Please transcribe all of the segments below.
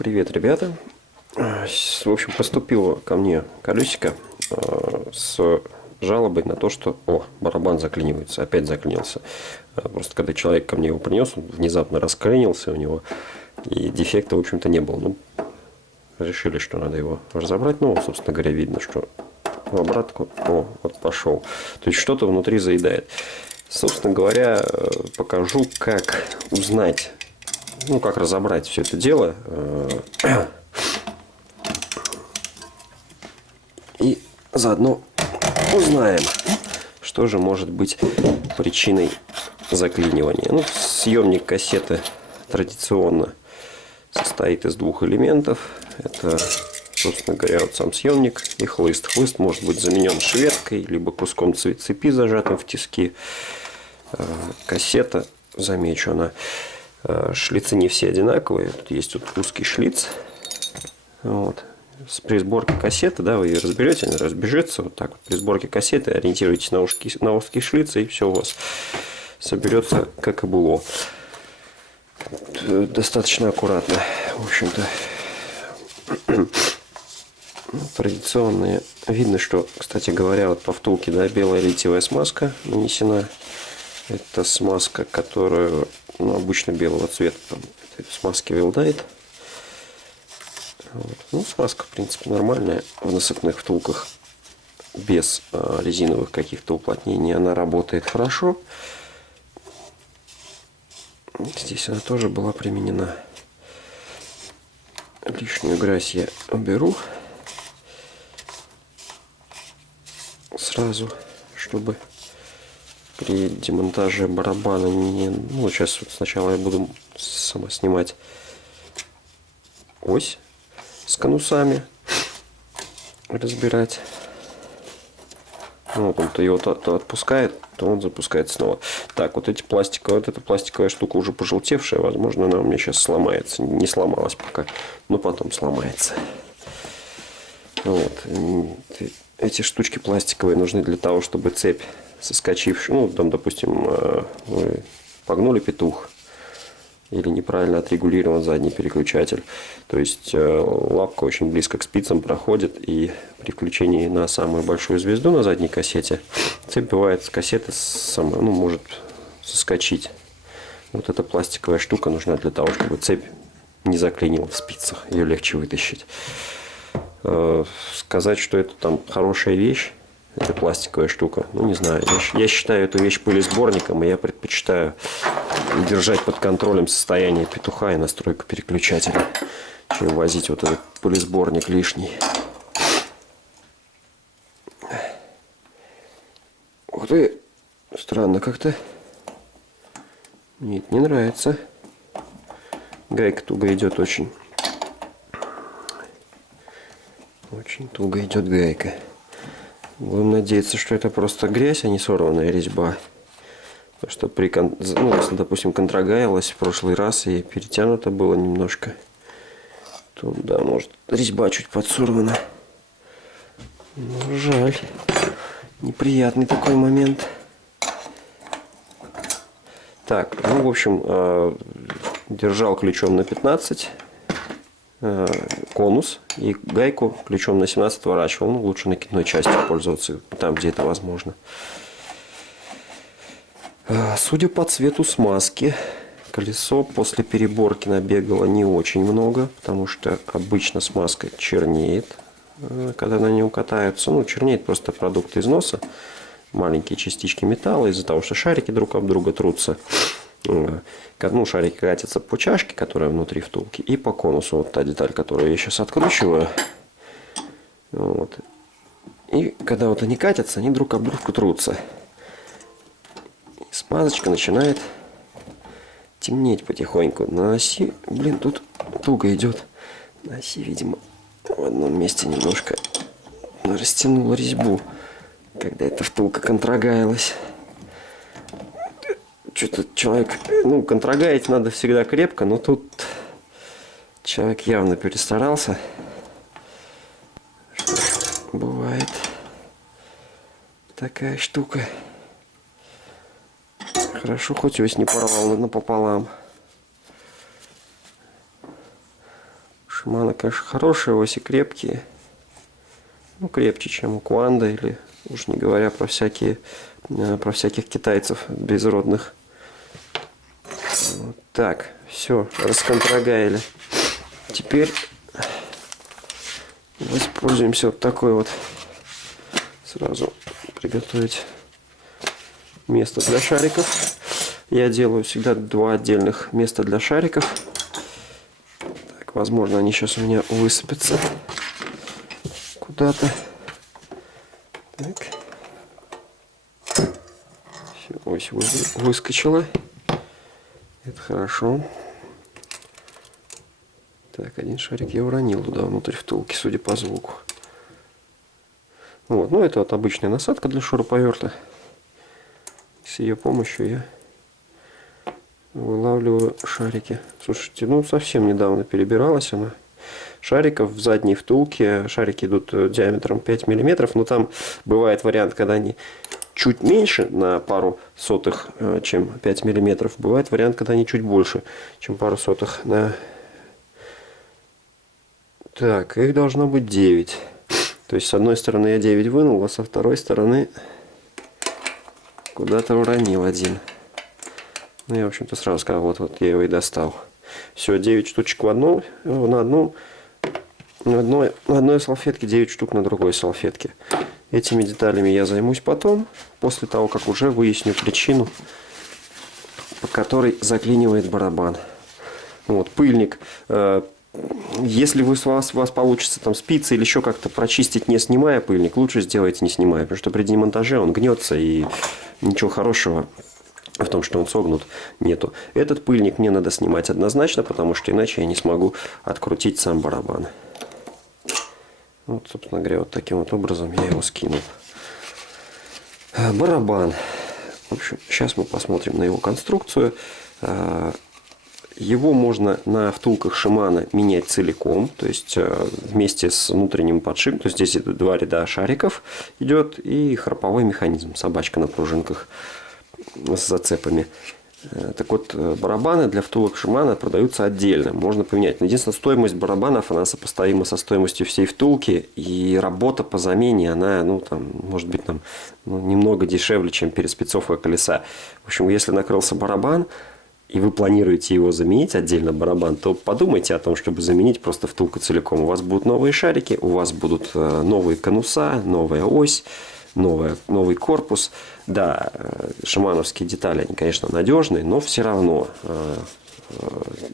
Привет, ребята. В общем, поступило ко мне колесико с жалобой на то, что барабан заклинивается, опять заклинился. Просто когда человек ко мне его принес, он внезапно расклинился у него, и дефекта, в общем-то, не было. Ну, решили, что надо его разобрать. Ну, собственно говоря, видно, что в обратку, вот пошел. То есть что-то внутри заедает. Собственно говоря, покажу, как узнать, как разобрать все это дело. И заодно узнаем, что же может быть причиной заклинивания. Ну, съемник кассеты традиционно состоит из двух элементов. Это, собственно говоря, вот сам съемник и хлыст. Хлыст может быть заменен шведкой, либо куском цепи, зажатым в тиски. Кассета, замечу, шлицы не все одинаковые. Тут есть вот узкий шлиц. Вот. При сборке кассеты, вы ее разберете, она разбежится. Вот так вот. При сборке кассеты ориентируйтесь на узкие шлицы, и все у вас соберется как и было. Достаточно аккуратно, в общем-то. Традиционные. Видно, что, кстати говоря, вот по втулке, белая литиевая смазка нанесена. Это смазка, которую обычно белого цвета, это смазки Вилдайт. Вот. Смазка, в принципе, нормальная в насыпных втулках, без резиновых каких-то уплотнений, она работает хорошо. Здесь она тоже была применена. Лишнюю грязь я уберу сразу, чтобы при демонтаже барабана сейчас вот сначала я буду снимать ось с конусами, разбирать. Он то его то отпускает, то он запускает снова. Так, вот эта пластиковая штука уже пожелтевшая, возможно, она у меня сейчас сломается. Не сломалась пока, но потом сломается. Вот. Эти штучки пластиковые нужны для того, чтобы цепь соскочившая, допустим, вы погнули петух или неправильно отрегулирован задний переключатель. То есть лапка очень близко к спицам проходит, и при включении на самую большую звезду на задней кассете цепь бывает с кассеты может соскочить. Вот эта пластиковая штука нужна для того, чтобы цепь не заклинила в спицах, ее легче вытащить. Сказать, что это там хорошая вещь, это пластиковая штука, не знаю. Я считаю эту вещь пылесборником, и я предпочитаю держать под контролем состояние петуха и настройку переключателя, чем возить вот этот пылесборник лишний. Ух ты, странно как-то. Нет, не нравится. Гайка туго идет очень. Очень туго идет гайка. Будем надеяться, что это просто грязь, а не сорванная резьба. Потому что если, допустим, контрагаялась в прошлый раз и перетянуто было немножко, то, может, резьба чуть подсорвана. Жаль. Неприятный такой момент. Так, в общем, держал ключом на 15. Конус и гайку ключом на 17 отворачивал. Лучше накидной частью пользоваться, там, где это возможно. Судя по цвету смазки, колесо после переборки набегало не очень много, потому что обычно смазка чернеет, когда на нем катаются. Чернеет просто продукт износа, маленькие частички металла, из-за того, что шарики друг об друга трутся. Шарики катятся по чашке, которая внутри втулки, и по конусу. Вот та деталь, которую я сейчас откручиваю. Вот. И когда они катятся, они друг об друга трутся. И смазочка начинает темнеть потихоньку. На оси, тут туго идет. На оси, видимо, в одном месте немножко растянула резьбу, когда эта втулка контрагаялась. Что-то человек, контрагаять надо всегда крепко, но тут человек явно перестарался. Бывает такая штука. Хорошо, хоть ось не порвал напополам. Шимано, конечно, хорошие, оси крепкие. Ну, крепче, чем у Куанда, или уж не говоря про всяких китайцев безродных. Вот так, все, расконтрогаили. Теперь воспользуемся вот такой вот. Сразу приготовить место для шариков. Я делаю всегда 2 отдельных места для шариков. Так, возможно, они сейчас у меня высыпятся куда-то. Так. Все, ось выскочила. Это хорошо. Так, один шарик я уронил туда внутрь втулки, судя по звуку. Вот, ну это вот обычная насадка для шуруповерта. С ее помощью я вылавливаю шарики. Слушайте, ну совсем недавно перебиралась она. Шариков в задней втулке. Шарики идут диаметром 5 мм. Но там бывает вариант, когда они чуть меньше на пару сотых, чем 5 мм. Бывает вариант, когда они чуть больше, чем пару сотых. Так, их должно быть 9. То есть с одной стороны я 9 вынул, а со второй стороны куда-то уронил один. Ну, я, в общем-то, сразу сказал, вот я его и достал. Все, 9 штучек на одной салфетке, 9 штук на другой салфетке. Этими деталями я займусь потом, после того, как уже выясню причину, по которой заклинивает барабан. Вот, пыльник. Если у вас получится там спицы или еще как-то прочистить, не снимая пыльник, лучше сделайте не снимая, потому что при демонтаже он гнется, и ничего хорошего в том, что он согнут, нету. Этот пыльник мне надо снимать однозначно, потому что иначе я не смогу открутить сам барабан. Вот, собственно говоря, вот таким вот образом я его скинул. Барабан. В общем, сейчас мы посмотрим на его конструкцию. Его можно на втулках Шимано менять целиком, то есть вместе с внутренним подшипником. То есть здесь 2 ряда шариков идет и храповой механизм, собачка на пружинках с зацепами. Так вот, барабаны для втулок Шимано продаются отдельно, можно поменять. Но единственное, стоимость барабанов, она сопоставима со стоимостью всей втулки, и работа по замене, она, ну, там, может быть, там, немного дешевле, чем переспецовка колеса. В общем, если накрылся барабан, и вы планируете его заменить, отдельно барабан, то подумайте о том, чтобы заменить просто втулку целиком. У вас будут новые шарики, у вас будут новые конуса, новая ось, новый корпус. Да, шимановские детали, они, конечно, надежные, но все равно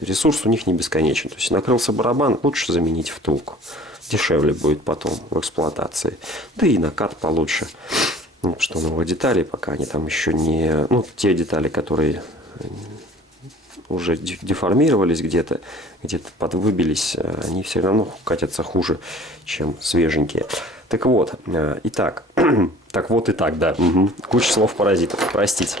ресурс у них не бесконечен. То есть накрылся барабан, лучше заменить втулку. Дешевле будет потом в эксплуатации. Да и накат получше. Ну, что новых деталей, пока они там еще не... Ну, те детали, которые уже деформировались где-то подвыбились, они все равно катятся хуже, чем свеженькие. Так вот, итак, да, куча слов-паразитов, простите.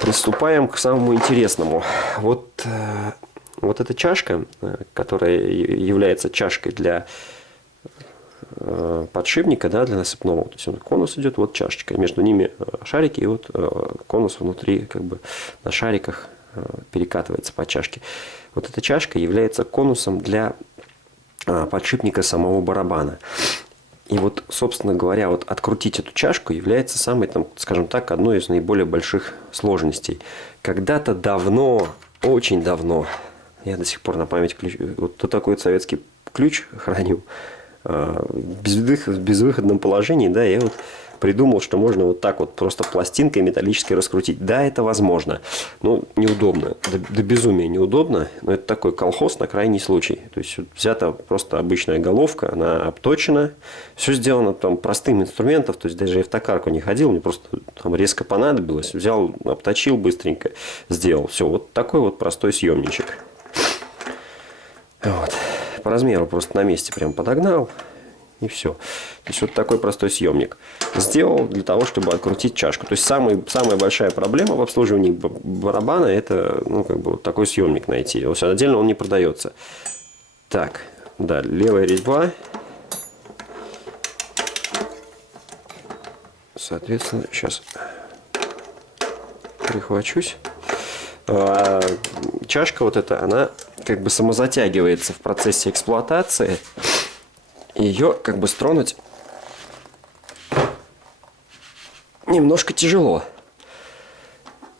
Приступаем к самому интересному. Вот эта чашка, которая является чашкой для подшипника, да, для насыпного. То есть конус идет, вот чашечка, между ними шарики, и вот конус внутри как бы на шариках перекатывается по чашке. Вот эта чашка является конусом для подшипника самого барабана. И вот, собственно говоря, вот открутить эту чашку является самой, там, скажем так, одной из наиболее больших сложностей. Когда-то давно, очень давно, я до сих пор на память ключ, вот такой вот советский ключ храню, в безвыходном положении, да, я вот придумал, что можно вот так вот просто пластинкой металлической раскрутить. Да, это возможно, но неудобно, до безумия неудобно, но это такой колхоз на крайний случай. То есть вот взята просто обычная головка, она обточена, все сделано там простым инструментом, то есть даже я в токарку не ходил, мне просто там резко понадобилось, взял, обточил быстренько, сделал. Все, вот такой вот простой съемничек. Вот. По размеру просто на месте прям подогнал. И все. То есть вот такой простой съемник. Сделал для того, чтобы открутить чашку. То есть самая большая проблема в обслуживании барабана — это, ну, как бы вот такой съемник найти. Вот отдельно он не продается. Так, да, левая резьба. Соответственно, сейчас прихвачусь. чашка вот эта, она как бы самозатягивается в процессе эксплуатации. И ее как бы стронуть немножко тяжело.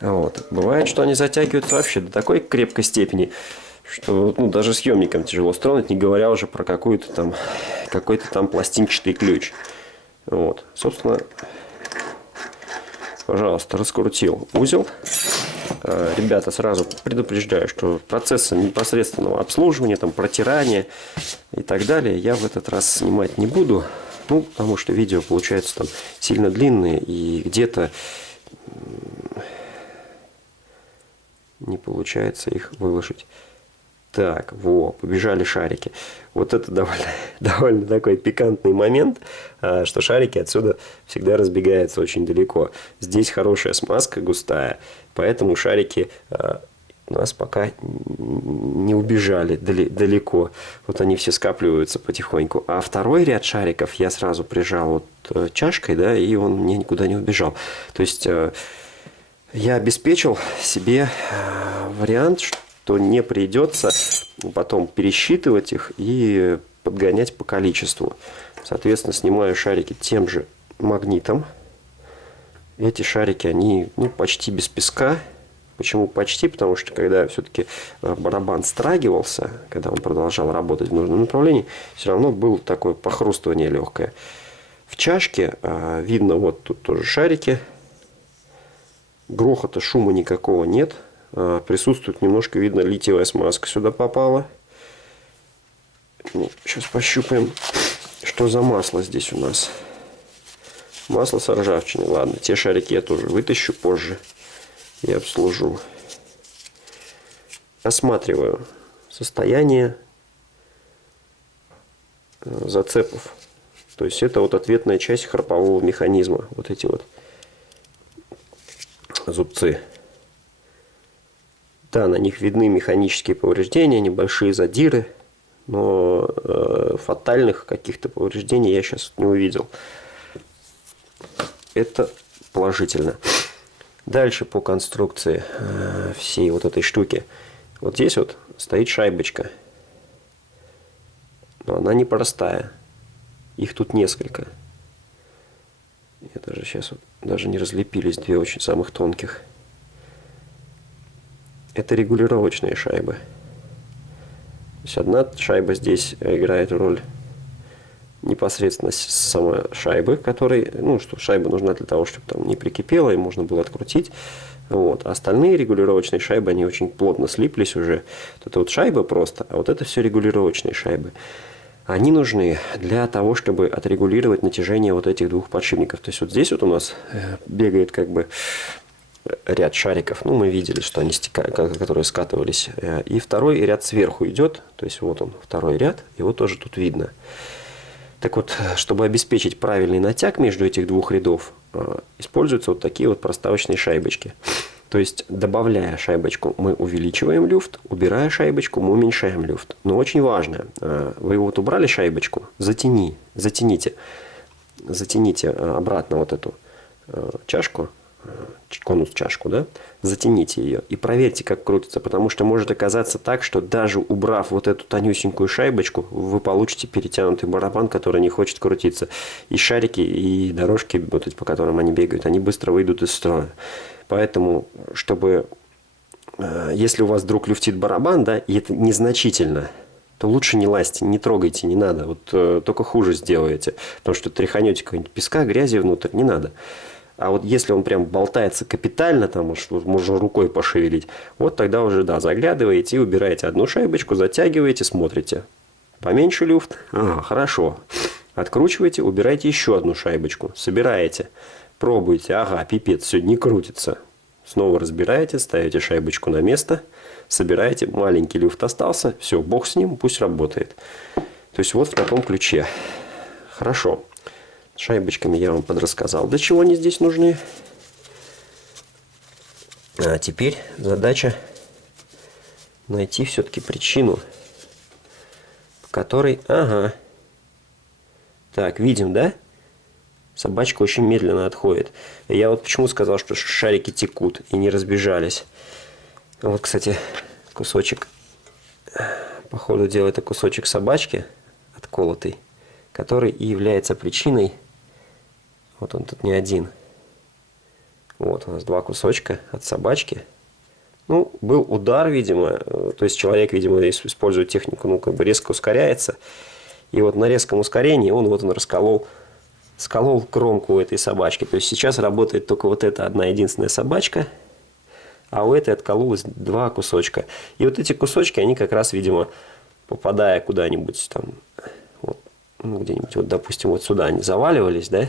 Вот. Бывает, что они затягиваются вообще до такой крепкой степени, что ну, даже съемником тяжело стронуть, не говоря уже про какой-то там пластинчатый ключ. Вот. Собственно, пожалуйста, раскрутил узел. Ребята, сразу предупреждаю, что процесса непосредственного обслуживания, там, протирания и так далее я в этот раз снимать не буду. Ну, потому что видео получается там сильно длинные и где-то не получается их выложить. Так, побежали шарики. Вот это довольно такой пикантный момент, что шарики отсюда всегда разбегаются очень далеко. Здесь хорошая смазка густая, поэтому шарики у нас пока не убежали далеко. Вот они все скапливаются потихоньку. А второй ряд шариков я сразу прижал вот чашкой, да, и он мне никуда не убежал. То есть я обеспечил себе вариант, что не придется потом пересчитывать их и подгонять по количеству. Соответственно, снимаю шарики тем же магнитом. Эти шарики, они почти без песка. Почему почти? Потому что когда все-таки барабан страгивался, когда он продолжал работать в нужном направлении, все равно было такое похрустывание легкое. В чашке видно, вот тут тоже шарики. Грохота, шума никакого нет. Присутствует немножко, видно, литиевая смазка сюда попала. Сейчас пощупаем, что за масло здесь у нас. Масло с ржавчиной. Ладно, те шарики я тоже вытащу позже и обслужу. Осматриваю состояние зацепов. То есть это вот ответная часть храпового механизма. Вот эти вот зубцы. Да, на них видны механические повреждения, небольшие задиры, но фатальных каких-то повреждений я сейчас не увидел. Это положительно. Дальше по конструкции всей вот этой штуки. Вот здесь вот стоит шайбочка. Но она непростая. Их тут несколько. Я даже сейчас вот, даже не разлепились две очень самых тонких. Это регулировочные шайбы. То есть одна шайба здесь играет роль непосредственно самой шайбы, которой, что шайба нужна для того, чтобы там не прикипела и можно было открутить. Вот. А остальные регулировочные шайбы, они очень плотно слиплись уже. Вот это вот шайба просто, а вот это все регулировочные шайбы. Они нужны для того, чтобы отрегулировать натяжение вот этих двух подшипников. То есть вот здесь вот у нас бегает как бы ряд шариков. Мы видели, что они которые скатывались. И второй ряд сверху идет. То есть вот он, второй ряд. Его тоже тут видно. Так вот, чтобы обеспечить правильный натяг между этих двух рядов, используются вот такие вот проставочные шайбочки. То есть, добавляя шайбочку, мы увеличиваем люфт, убирая шайбочку, мы уменьшаем люфт. Но очень важно, вы вот убрали шайбочку, затяните обратно вот эту чашку, конус-чашку, да, затяните ее и проверьте, как крутится, потому что может оказаться так, что даже убрав вот эту тонюсенькую шайбочку, вы получите перетянутый барабан, который не хочет крутиться. И шарики, и дорожки, вот эти, по которым они бегают, они быстро выйдут из строя. Поэтому, чтобы, если у вас вдруг люфтит барабан, да, и это незначительно, то лучше не лазьте, не трогайте, не надо. Вот только хуже сделаете, потому что тряханете какого-нибудь песка, грязи внутрь, не надо. А вот если он прям болтается капитально, там можно рукой пошевелить, вот тогда уже, да, заглядываете и убираете одну шайбочку, затягиваете, смотрите. Поменьше люфт? Ага, хорошо. Откручиваете, убираете еще одну шайбочку, собираете, пробуете. Ага, пипец, все не крутится. Снова разбираете, ставите шайбочку на место, собираете, маленький люфт остался, все, бог с ним, пусть работает. То есть вот в таком ключе. Хорошо. Шайбочками я вам подрассказал, для чего они здесь нужны. А теперь задача найти все-таки причину, по которой... Ага. Так, видим, да? Собачка очень медленно отходит. Я вот почему сказал, что шарики текут и не разбежались. Вот, кстати, кусочек, по ходу дела, это кусочек собачки отколотый, который и является причиной. Вот он тут не один. Вот у нас два кусочка от собачки. Ну, был удар, видимо, то есть человек, видимо, использует технику, ну, как бы резко ускоряется. И вот на резком ускорении он сколол кромку этой собачки. То есть сейчас работает только вот эта одна единственная собачка, а у этой откололось два кусочка. И вот эти кусочки, они как раз, видимо, попадая куда-нибудь там, вот, ну, где-нибудь, вот, допустим, вот сюда они заваливались, да?